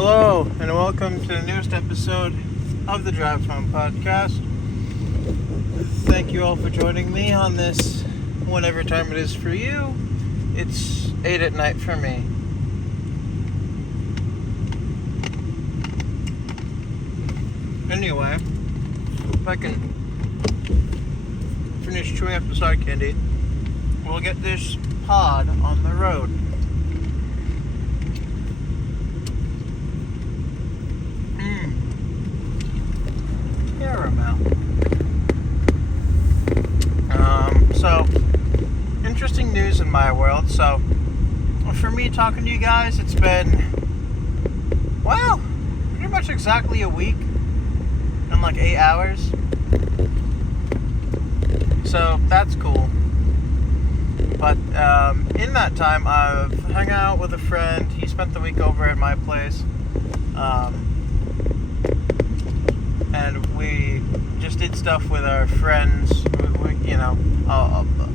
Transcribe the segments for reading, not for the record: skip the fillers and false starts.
Hello, and welcome to the newest episode of the Drive Home Podcast. Thank you all for joining me on this, whatever time it is for you. It's 8 at night for me. Anyway, if I can finish chewing up the side candy, we'll get this pod on the road. Caramel. So, interesting news in my world. So, for me talking to you guys, it's been, well, pretty much exactly a week and like 8 hours. So, that's cool. But in that time, I've hung out with a friend. He spent the week over at my place. And we just did stuff with our friends,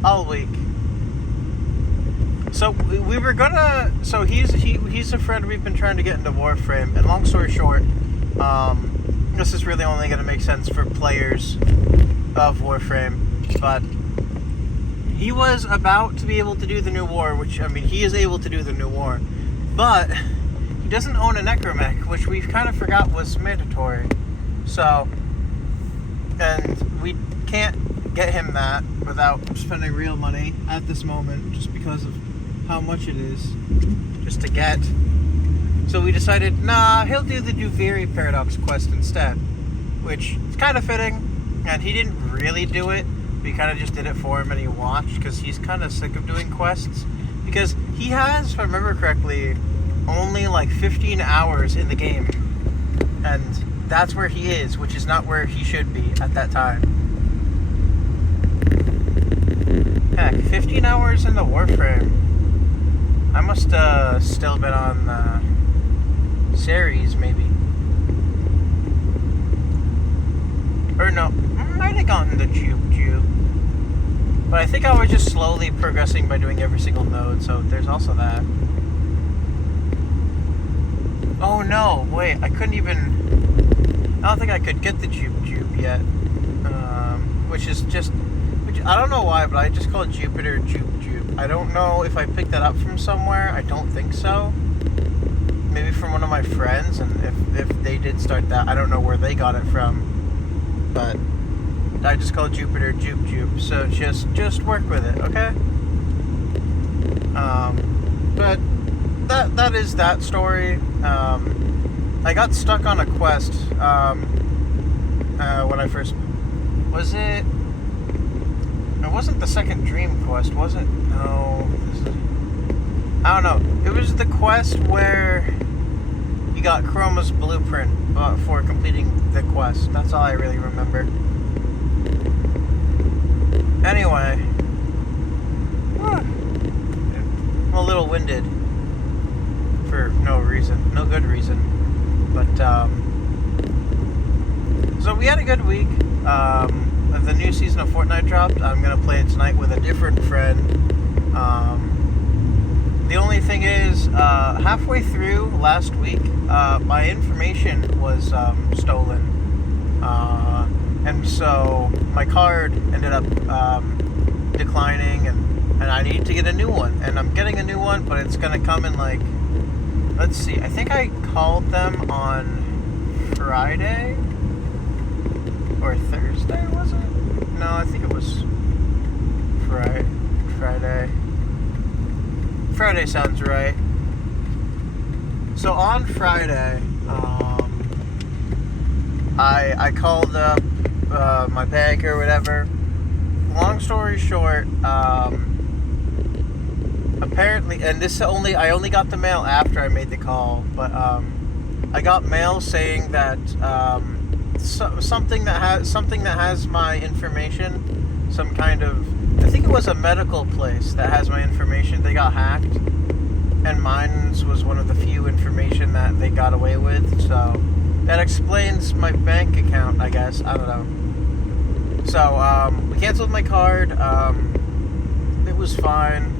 all week. So we were gonna. So he's a friend we've been trying to get into Warframe. And long story short, this is really only gonna make sense for players of Warframe. But he was about to be able to do the new war, which he is able to do the new war, but he doesn't own a necromech, which we kind of forgot was mandatory. So, and we can't get him that without spending real money at this moment, just because of how much it is just to get. So we decided, he'll do the Duviri Paradox quest instead, which is kind of fitting. And he didn't really do it. We kind of just did it for him, and he watched, because he's kind of sick of doing quests. Because he has, if I remember correctly, only like 15 hours in the game. And that's where he is, which is not where he should be at that time. Heck, 15 hours in the Warframe. I must still been on Ceres, maybe. Or no, I might have gotten the Jupe. But I think I was just slowly progressing by doing every single node, so there's also that. Oh no, wait, I couldn't even... I don't think I could get the Jupe yet, which I don't know why, but I just call it Jupiter Jupe. I don't know if I picked that up from somewhere. I don't think so. Maybe from one of my friends, and if they did start that, I don't know where they got it from. But I just call it Jupiter Jupe. So just work with it, okay? But that is that story. I got stuck on a quest when I first... Was it... It wasn't the second dream quest, was it? No. I don't know. It was the quest where you got Chroma's blueprint for completing the quest. That's all I really remember. Anyway. I'm a little winded. For no reason. No good reason. But, so we had a good week. The new season of Fortnite dropped. I'm going to play it tonight with a different friend. The only thing is, halfway through last week, my information was stolen. And so my card ended up declining, and I need to get a new one. And I'm getting a new one, but it's going to come in like... Let's see, I think I called them on Friday or Thursday, was it? No, I think it was Friday. Friday sounds right. So on Friday, I called up my bank or whatever. Long story short, apparently, and I only got the mail after I made the call, but I got mail saying that something that has my information, some kind of, I think it was a medical place that has my information, they got hacked, and mine was one of the few information that they got away with, so that explains my bank account, I guess, I don't know. So, we canceled my card, it was fine.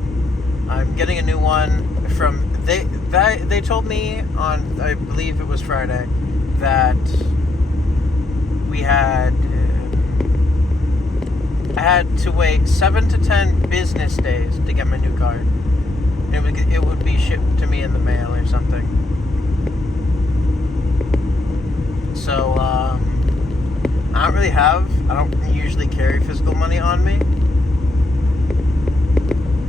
I'm getting a new one They told me on, I believe it was Friday, that I had to wait 7 to 10 business days to get my new card. It would be shipped to me in the mail or something. So I don't usually carry physical money on me.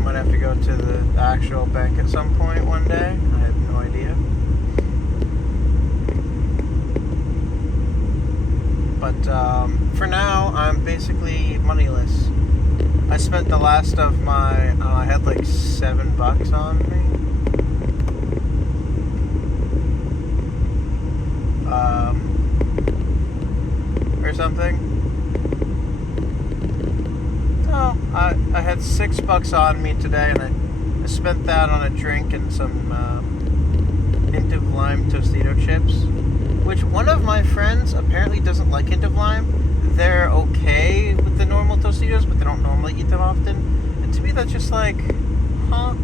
Might have to go to the actual bank at some point one day. I have no idea. But for now, I'm basically moneyless. I spent the last of my, I had like $7 on me. Or something. No, I had $6 on me today, and I spent that on a drink and some hint of lime Tostito chips, which one of my friends apparently doesn't like hint of lime. They're okay with the normal Tostitos, but they don't normally eat them often. And to me, that's just like, huh?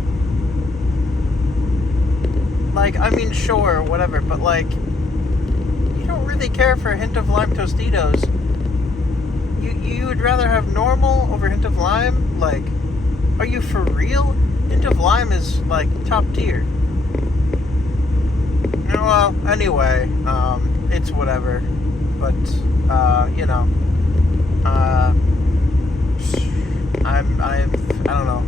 Like, I mean, sure, whatever, but like, you don't really care for a hint of lime Tostitos. You would rather have normal over hint of lime? Like, are you for real? Hint of lime is like top tier. Well, anyway, it's whatever. But you know, I don't know.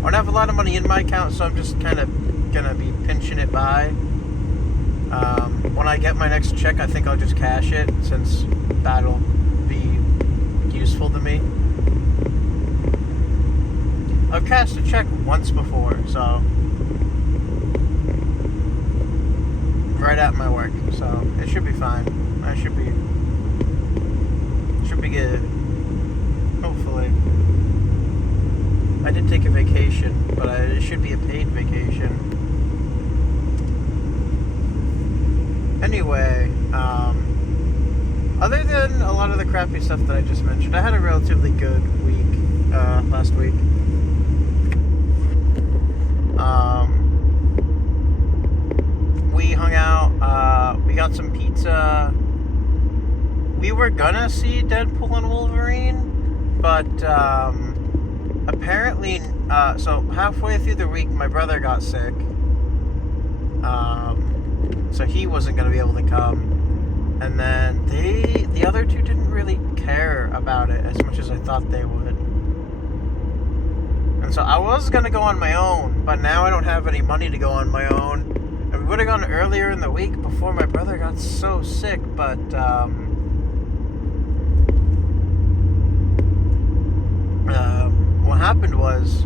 I don't have a lot of money in my account, so I'm just kind of gonna be pinching it by. When I get my next check, I think I'll just cash it, since that'll be useful to me. I've cashed a check once before, so right at my work, so it should be fine. I should be good. Hopefully. I did take a vacation, but it should be a paid vacation. Anyway, other than a lot of the crappy stuff that I just mentioned, I had a relatively good week last week. We hung out, we got some pizza. We were gonna see Deadpool and Wolverine, but apparently, so halfway through the week, my brother got sick. So he wasn't gonna be able to come. And then the other two didn't really care about it as much as I thought they would. And so I was gonna go on my own, but now I don't have any money to go on my own. And we would have gone earlier in the week before my brother got so sick, but what happened was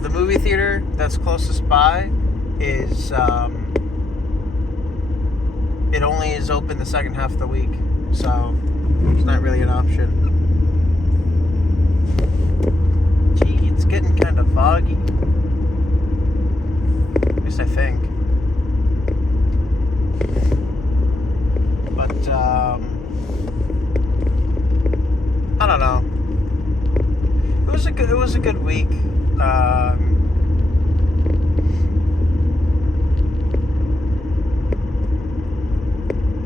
the movie theater that's closest by is it only is open the second half of the week, so it's not really an option. Gee, it's getting kind of foggy. At least I think. But I don't know. It was a good week.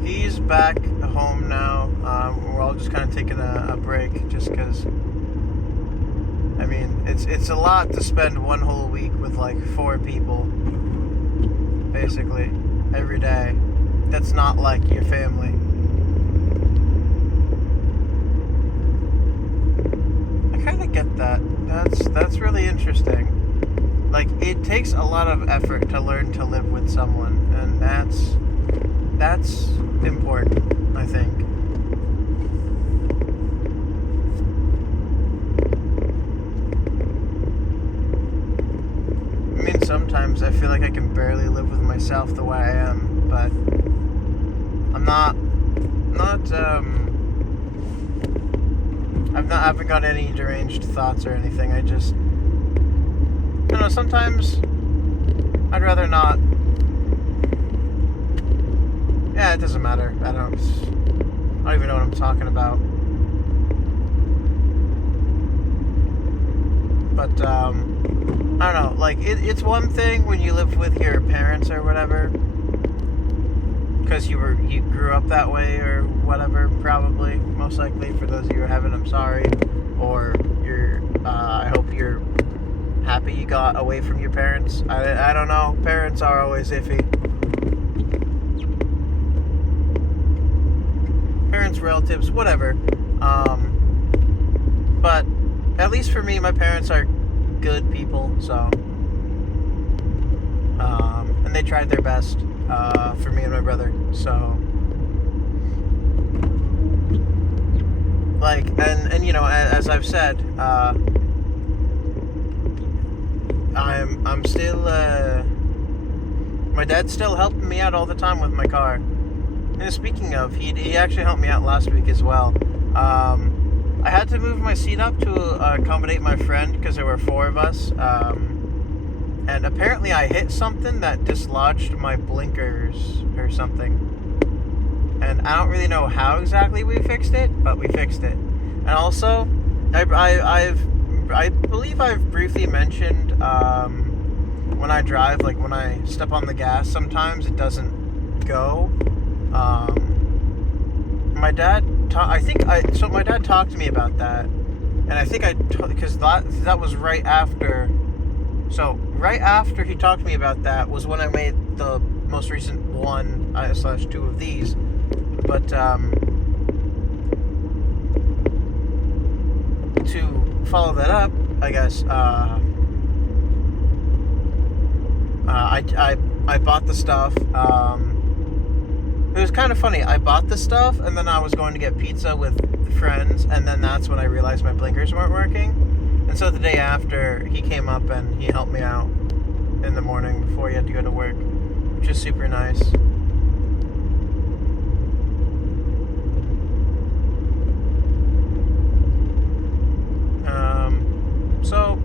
He's back home now. We're all just kind of taking a break, just because. I mean, it's a lot to spend one whole week with like 4 people, basically, every day. That's not like your family. I kind of get that. That's really interesting. Like, it takes a lot of effort to learn to live with someone, and that's important, I think. I mean, sometimes I feel like I can barely live with myself the way I am, but I haven't got any deranged thoughts or anything. I just, you know, sometimes I'd rather not. Yeah, it doesn't matter. I don't even know what I'm talking about. But I don't know, like, it's one thing when you live with your parents or whatever, because you grew up that way or whatever, probably, most likely. For those of you who haven't, I'm sorry. Or I hope you're happy you got away from your parents. I don't know. Parents are always iffy. Parents, relatives, whatever. But at least for me, my parents are good people, so and they tried their best for me and my brother, so like, and you know, as I've said, I'm still my dad's still helping me out all the time with my car. And speaking of, he actually helped me out last week as well. I had to move my seat up to accommodate my friend because there were 4 of us. And apparently I hit something that dislodged my blinkers or something. And I don't really know how exactly we fixed it, but we fixed it. And also, I believe I've briefly mentioned when I drive, like when I step on the gas, sometimes it doesn't go. My dad my dad talked to me about that, and I think because that was right after. So right after he talked to me about that was when I made the most recent 1/2 of these. But to follow that up, I guess I bought the stuff. It was kind of funny. I bought the stuff, and then I was going to get pizza with friends, and then that's when I realized my blinkers weren't working. And so the day after, he came up and he helped me out in the morning before he had to go to work, which is super nice. So,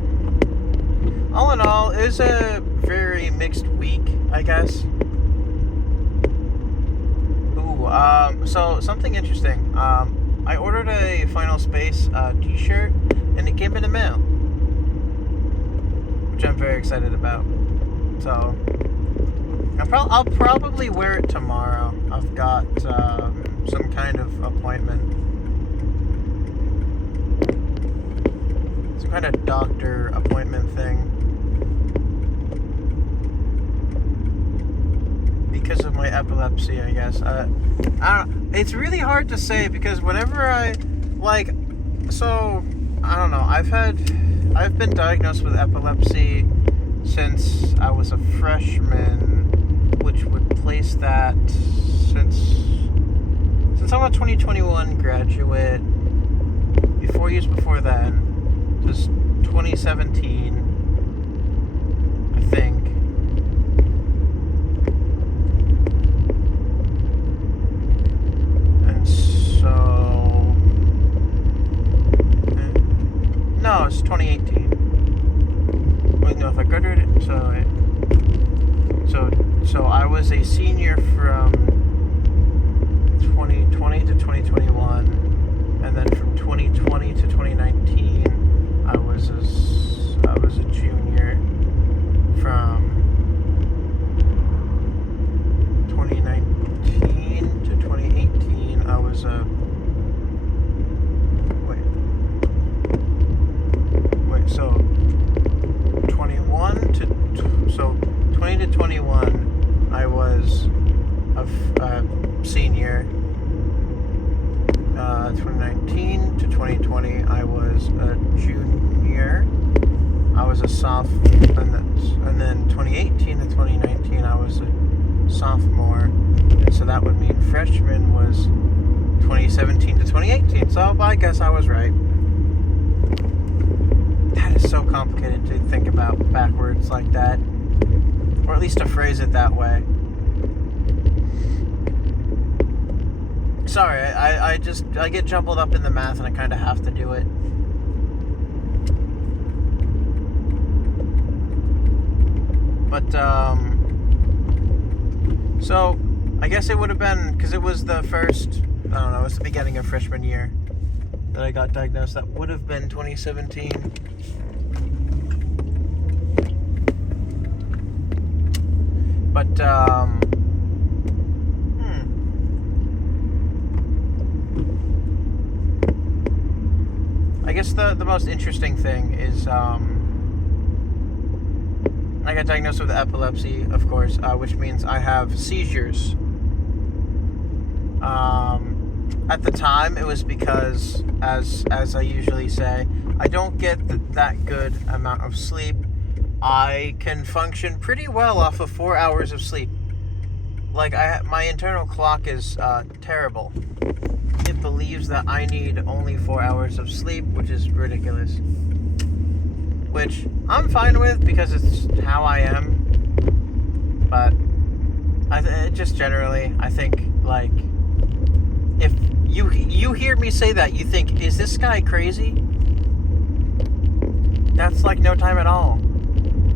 all in all, it was a very mixed week, I guess. So something interesting. I ordered a Final Space t-shirt, and it came in the mail, which I'm very excited about. So I'll probably wear it tomorrow. I've got some kind of appointment, some kind of doctor appointment thing. Because of my epilepsy, I guess. It's really hard to say because whenever I don't know. I've been diagnosed with epilepsy since I was a freshman, which would place that since I'm a 2021 graduate. 4 years before then, just 2017, I think. No, it's 2018. Wait, no, if I graduated, so I was a senior from 2020 to 2021, and then from 2020 to 2019, I was a junior. From 2019 to 2018, I was a. So 20 to 21, I was a senior. 2019 to 2020, I was a junior. I was a sophomore, and then 2018 to 2019, I was a sophomore. And so that would mean freshman was 2017 to 2018. So I guess I was right. That is so complicated to think about backwards like that, or at least to phrase it that way. Sorry, I get jumbled up in the math and I kind of have to do it. But so I guess it would have been, because it was the first, I don't know, it was the beginning of freshman year that I got diagnosed. That would have been 2017. But I guess the most interesting thing is I got diagnosed with epilepsy, of course, which means I have seizures. At the time, it was because, as I usually say, I don't get that good amount of sleep. I can function pretty well off of 4 hours of sleep. Like, my internal clock is terrible. It believes that I need only 4 hours of sleep, which is ridiculous. Which I'm fine with because it's how I am. But just generally, I think, like, if you hear me say that, you think, is this guy crazy? That's like no time at all.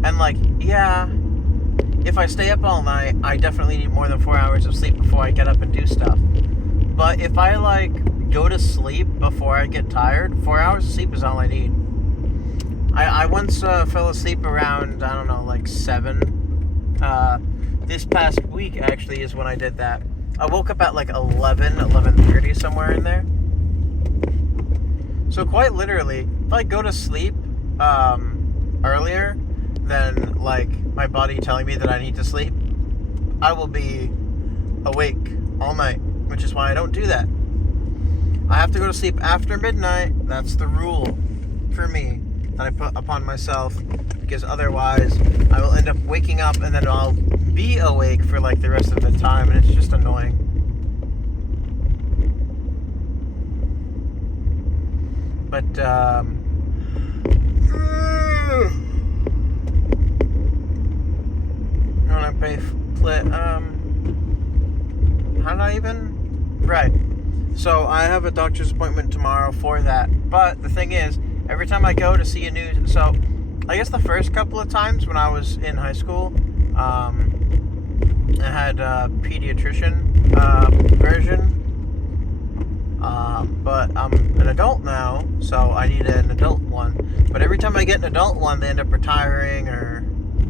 And like, yeah, if I stay up all night, I definitely need more than 4 hours of sleep before I get up and do stuff. But if I like go to sleep before I get tired, 4 hours of sleep is all I need. I once fell asleep around, I don't know, like 7. This past week actually is when I did that. I woke up at like 11:30, somewhere in there. So quite literally, if I go to sleep earlier than like my body telling me that I need to sleep, I will be awake all night, which is why I don't do that. I have to go to sleep after midnight. That's the rule for me that I put upon myself, because otherwise I will end up waking up and then I'll be awake for like the rest of the time, and it's just annoying. But when I play how did I even? Right. So I have a doctor's appointment tomorrow for that. But the thing is, every time I go to see a new... So, I guess the first couple of times when I was in high school, I had a pediatrician version. But I'm an adult now, so I need an adult one. But every time I get an adult one, they end up retiring or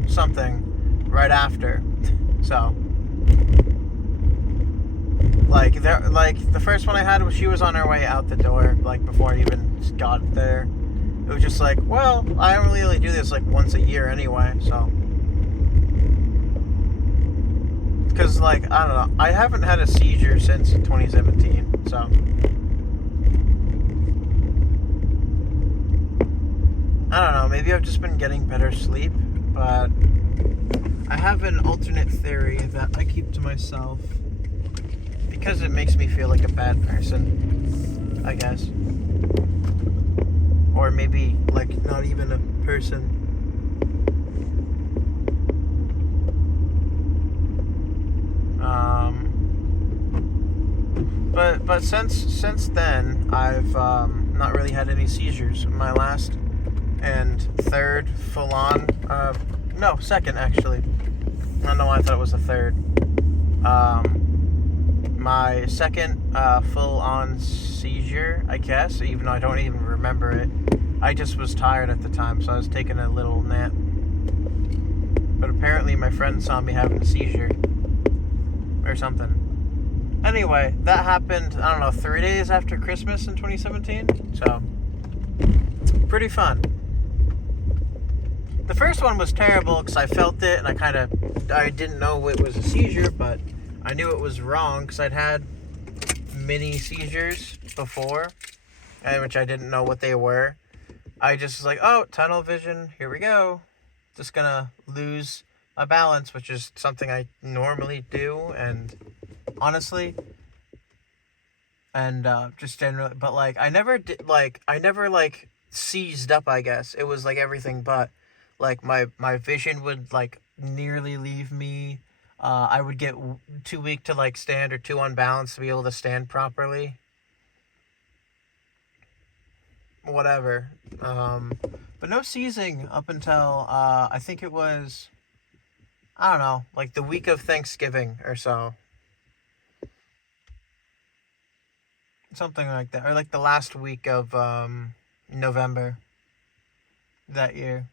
something right after. So... Like the first one I had, she was on her way out the door, like before I even got there. It was just like, well, I don't really do this like once a year anyway, so. Because like, I don't know, I haven't had a seizure since 2017, so. I don't know, maybe I've just been getting better sleep, but I have an alternate theory that I keep to myself. Because it makes me feel like a bad person, I guess. Or maybe, like, not even a person. But since then, I've not really had any seizures. My last and third full-on, no, second, actually. I don't know why I thought it was a third. My second full-on seizure, I guess, even though I don't even remember it. I just was tired at the time, so I was taking a little nap. But apparently my friend saw me having a seizure. Or something. Anyway, that happened, I don't know, 3 days after Christmas in 2017. So, pretty fun. The first one was terrible because I felt it and I didn't know it was a seizure, but I knew it was wrong because I'd had mini seizures before, which I didn't know what they were. I just was like, oh, tunnel vision, here we go. Just gonna lose my balance, which is something I normally do, and honestly, and just generally, but like, I never seized up, I guess. It was like everything but, like, my vision would like nearly leave me. I would get too weak to like stand or too unbalanced to be able to stand properly. Whatever. But no seizing up until I think it was, I don't know, like the week of Thanksgiving or so. Something like that. Or like the last week of November that year.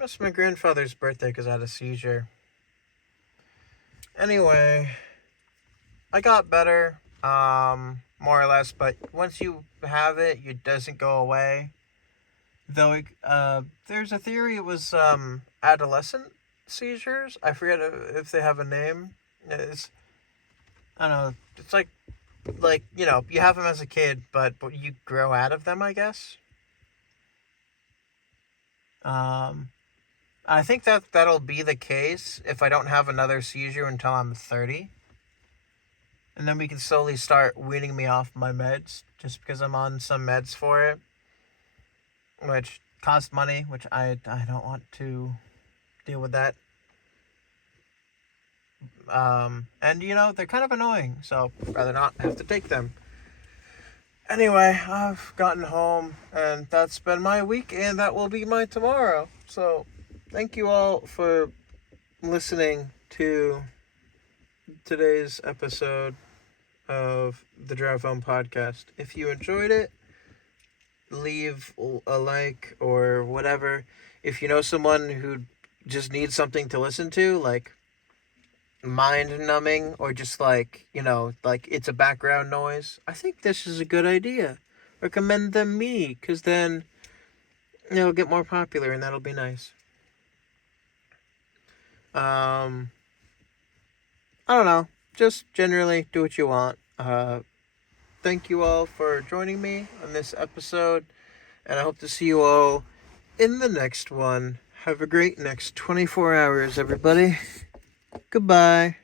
It's my grandfather's birthday because I had a seizure. Anyway, I got better, more or less, but once you have it, it doesn't go away. Though, there's a theory it was, adolescent seizures. I forget if they have a name. It's, I don't know, it's like, you have them as a kid, but you grow out of them, I guess. Um, I think that'll be the case if I don't have another seizure until I'm 30. And then we can slowly start weaning me off my meds just because I'm on some meds for it, which cost money, which I don't want to deal with that. And they're kind of annoying, so I'd rather not have to take them. Anyway, I've gotten home, and that's been my week, and that will be my tomorrow. So, thank you all for listening to today's episode of the Drive Home Podcast. If you enjoyed it, leave a like or whatever. If you know someone who just needs something to listen to, like mind numbing, or just like it's a background noise, I think this is a good idea. Recommend them me, because then it'll get more popular and that'll be nice. I don't know, just generally do what you want. Thank you all for joining me on this episode, and I hope to see you all in the next one. Have a great next 24 hours, everybody. Goodbye.